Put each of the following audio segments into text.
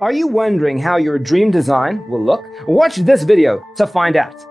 Are you wondering how your dream design will look? Watch this video to find out.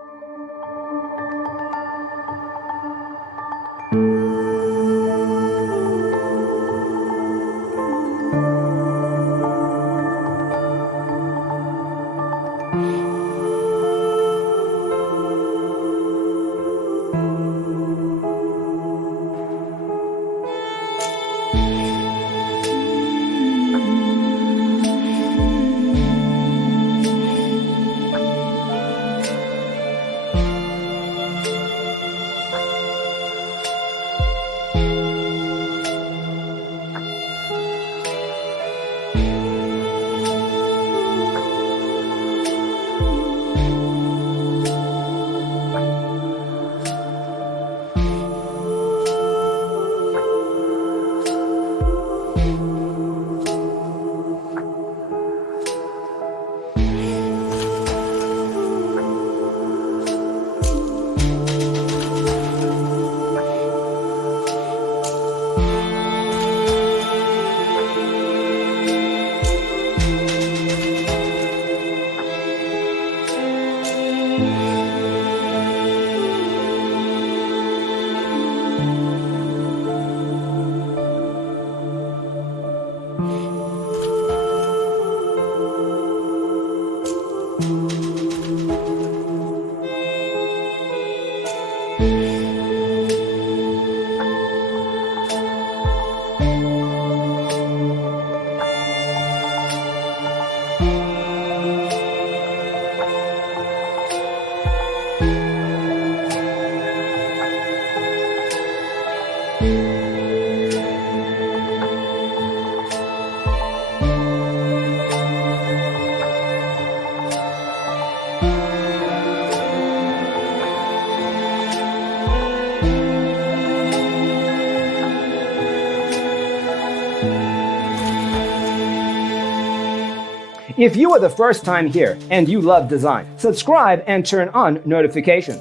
If you are the first time here and you love design, subscribe and turn on notifications.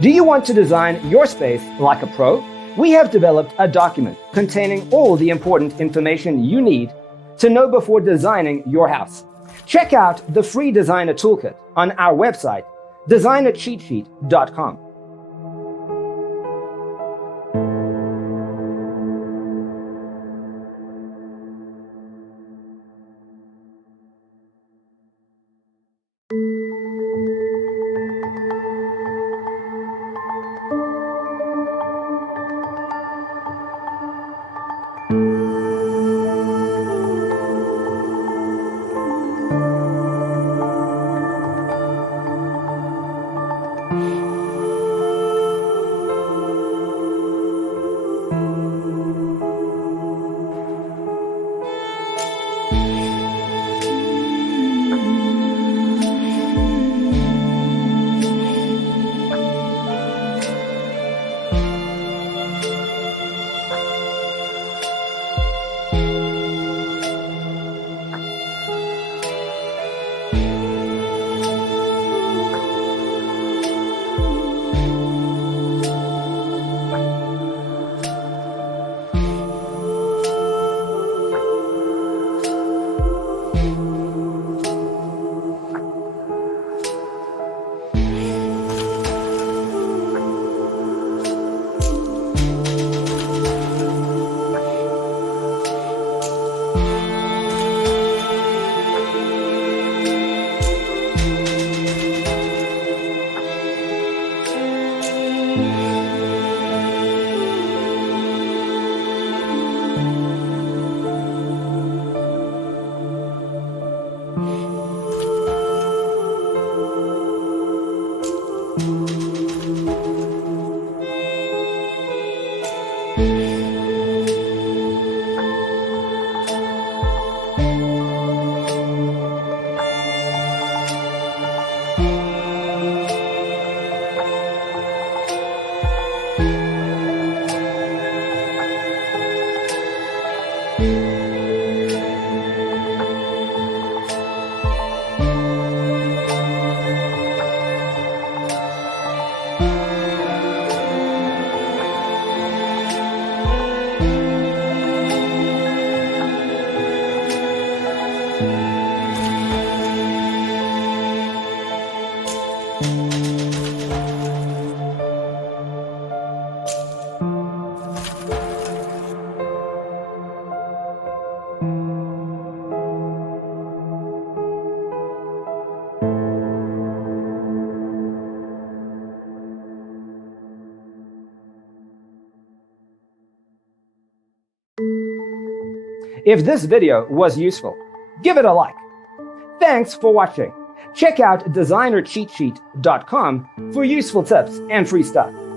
Do you want to design your space like a pro? We have developed a document containing all the important information you need to know before designing your house. Check out the free designer toolkit on our website, designercheatsheet.com. If this video was useful, give it a like. Thanks for watching. Check out designercheatsheet.com for useful tips and free stuff.